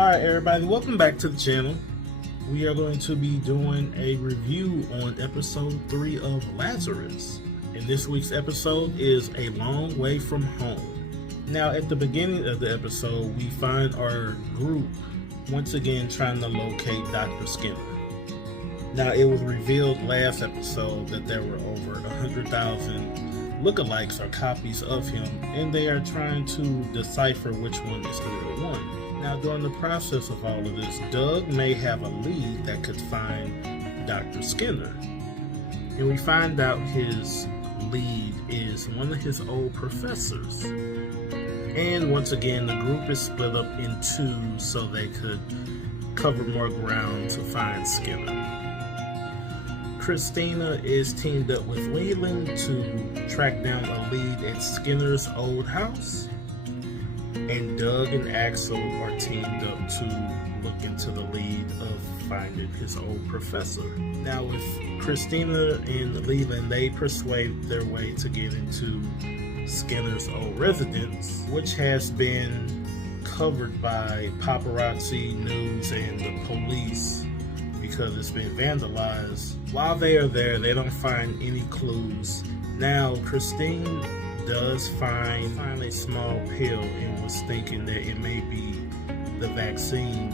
Alright everybody, welcome back to the channel. We are going to be doing a review on episode 3 of Lazarus. And this week's episode is A Long Way From Home. Now at the beginning of the episode, we find our group once again trying to locate Dr. Skinner. Now it was revealed last episode that there were over 100,000 lookalikes or copies of him, and they are trying to decipher which one is the real one. Now, during the process of all of this, Doug may have a lead that could find Dr. Skinner. And we find out his lead is one of his old professors. And once again, the group is split up in two so they could cover more ground to find Skinner. Christina is teamed up with Leland to track down a lead at Skinner's old house. And Doug and Axel are teamed up to look into the lead of finding his old professor. Now with Christina and Leland, they persuade their way to get into Skinner's old residence, which has been covered by paparazzi news and the police because it's been vandalized. While they are there, they don't find any clues. Now Christine does find a small pill and was thinking that it may be the vaccine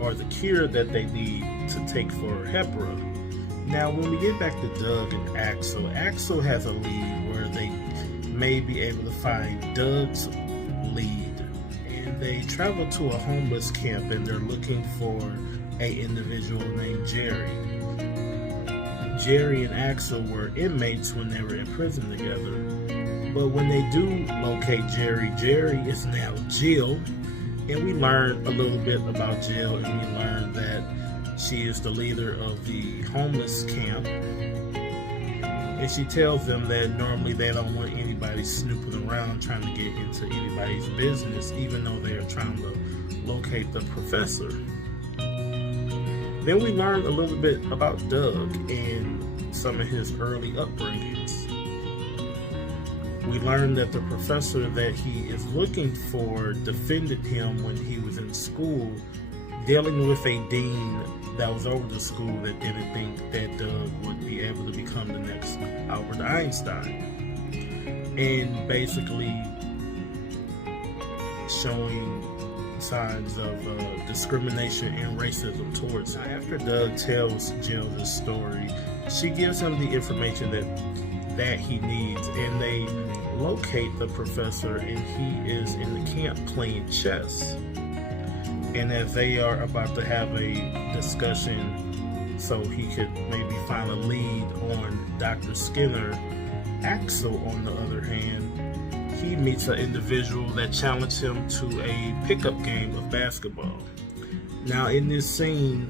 or the cure that they need to take for Hepra. Now when we get back to Doug and Axel, Axel has a lead where they may be able to find Doug's lead. And they travel to a homeless camp and they're looking for an individual named Jerry. Jerry and Axel were inmates when they were in prison together. But when they do locate Jerry, Jerry is now Jill, and we learn a little bit about Jill, and we learn that she is the leader of the homeless camp, and she tells them that normally they don't want anybody snooping around trying to get into anybody's business, even though they are trying to locate the professor. Then we learn a little bit about Doug and some of his early upbringings. We learn that the professor that he is looking for defended him when he was in school, dealing with a dean that was over the school that didn't think that Doug would be able to become the next Albert Einstein. And basically showing signs of discrimination and racism towards him. After Doug tells Jill this story, she gives him the information that he needs, and they locate the professor, and he is in the camp playing chess. And as they are about to have a discussion so he could maybe find a lead on Dr. Skinner, Axel, on the other hand, he meets an individual that challenged him to a pickup game of basketball. Now in this scene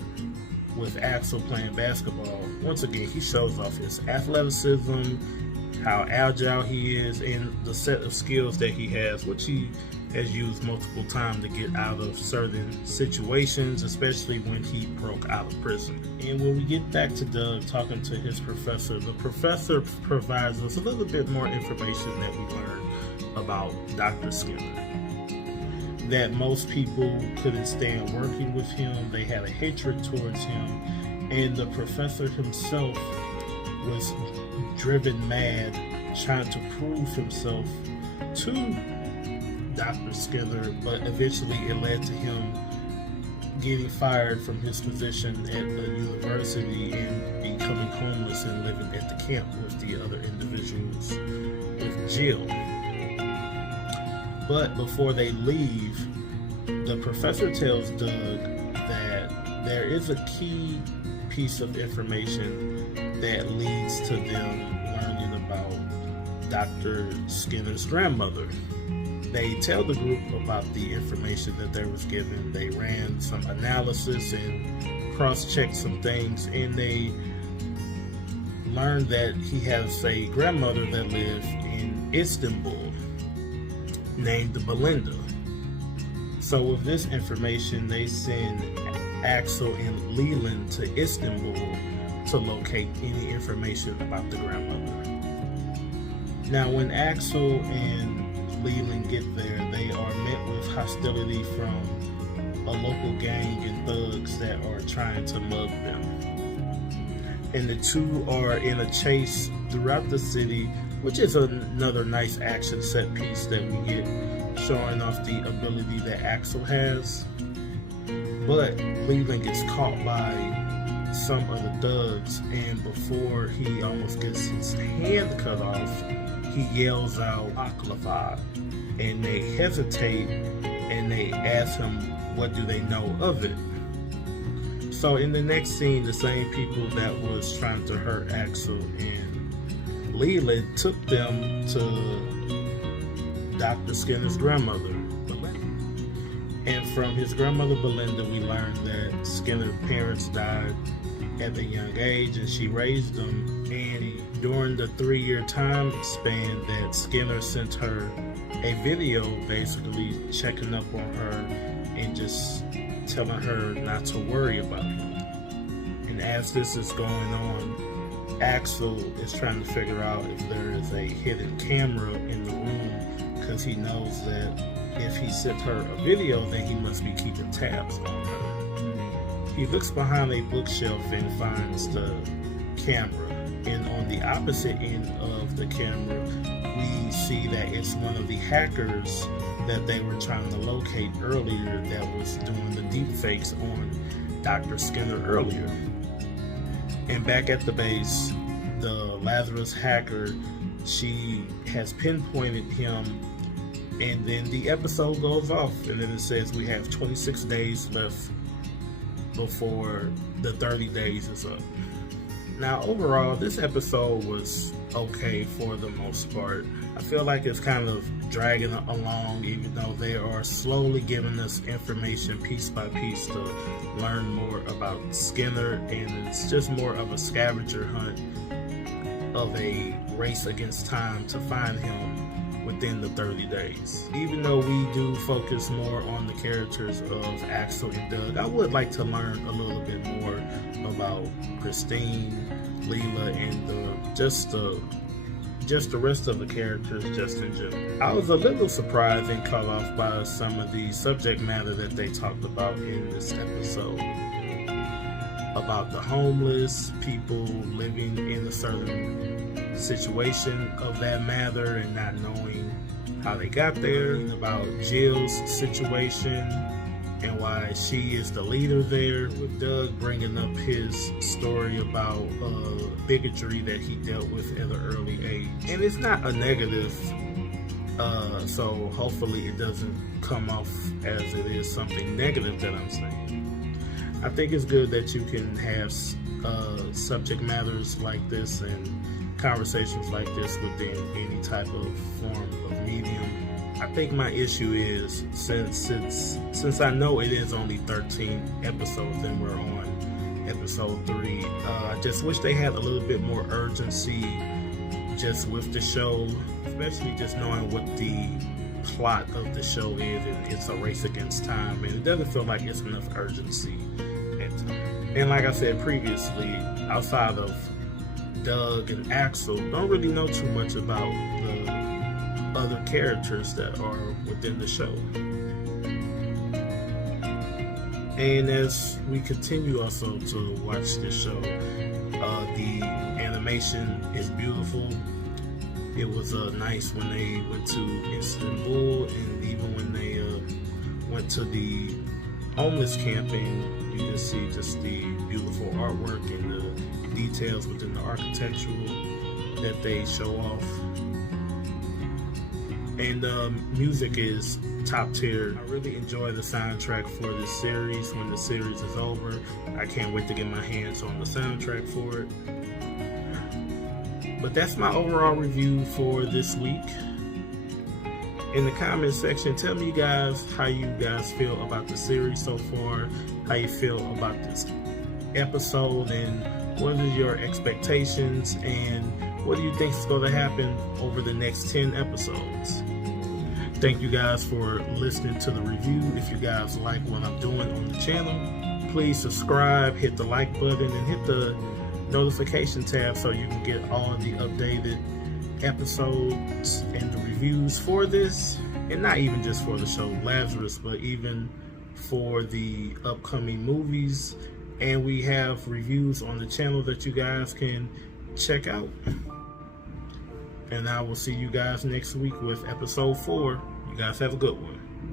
with Axel playing basketball, once again he shows off his athleticism, how agile he is, and the set of skills that he has, which he has used multiple times to get out of certain situations, especially when he broke out of prison. And when we get back to Doug talking to his professor, the professor provides us a little bit more information that we learned about Dr. Skinner. That most people couldn't stand working with him, they had a hatred towards him, and the professor himself was driven mad trying to prove himself to Dr. Skinner, but eventually it led to him getting fired from his position at the university and becoming homeless and living at the camp with the other individuals with Jill. But before they leave, the professor tells Doug that there is a key piece of information that leads to them learning about Dr. Skinner's grandmother. They tell the group about the information that they was given. They ran some analysis and cross-checked some things, and they learned that he has a grandmother that lived in Istanbul named Belinda. So with this information, they send Axel and Leland to Istanbul to locate any information about the grandmother. Now when Axel and Leland get there, they are met with hostility from a local gang and thugs that are trying to mug them. And the two are in a chase throughout the city, which is another nice action set piece that we get, showing off the ability that Axel has. But Leland gets caught by some of the thugs, and before he almost gets his hand cut off, he yells out "Baklava," and they hesitate and they ask him what do they know of it. So in the next scene, the same people that was trying to hurt Axel and Leland took them to Dr. Skinner's grandmother, Belinda. And from his grandmother Belinda, we learned that Skinner's parents died at a young age, and she raised them. And during the 3-year time span that Skinner sent her a video, basically checking up on her and just telling her not to worry about him. And as this is going on, Axel is trying to figure out if there is a hidden camera in the room, because he knows that if he sent her a video, then he must be keeping tabs on her. He looks behind a bookshelf and finds the camera, and on the opposite end of the camera we see that it's one of the hackers that they were trying to locate earlier that was doing the deep fakes on Dr. Skinner earlier. And back at the base, the Lazarus hacker, she has pinpointed him, and then the episode goes off, and then it says we have 26 days left before the 30 days is up. Now overall, this episode was okay for the most part. I feel like it's kind of dragging along, even though they are slowly giving us information piece by piece to learn more about Skinner, and it's just more of a scavenger hunt of a race against time to find him within the 30 days. Even though we do focus more on the characters of Axel and Doug, I would like to learn a little bit more about Christine, Leela, and just the rest of the characters just in general. I was a little surprised and caught off by some of the subject matter that they talked about in this episode. About the homeless, people living in a certain situation of that matter and not knowing how they got there, about Jill's situation and why she is the leader there, with Doug bringing up his story about bigotry that he dealt with at an early age. And it's not a negative, so hopefully it doesn't come off as it is something negative that I'm saying. I think it's good that you can have subject matters like this and conversations like this within any type of form of medium. I think my issue is, since I know it is only 13 episodes and we're on episode 3, I just wish they had a little bit more urgency just with the show, especially just knowing what the plot of the show is, and it's a race against time, and it doesn't feel like it's enough urgency. And like I said previously, outside of Doug and Axel, don't really know too much about the other characters that are within the show. And as we continue also to watch this show, the animation is beautiful. It was nice when they went to Istanbul, and even when they went to the homeless camping, you can see just the beautiful artwork and the details within the architectural that they show off. And music is top tier. I really enjoy the soundtrack for this series. When the series is over, I can't wait to get my hands on the soundtrack for it. But that's my overall review for this week. In the comment section, tell me guys how you guys feel about the series so far, how you feel about this episode, and what are your expectations, and what do you think is going to happen over the next 10 episodes. Thank you guys for listening to the review. If you guys like what I'm doing on the channel, please subscribe, hit the like button, and hit the notification tab so you can get all the updated episodes and the reviews for this, and not even just for the show Lazarus, but even for the upcoming movies, and we have reviews on the channel that you guys can check out. And I will see you guys next week with episode 4. You guys have a good one.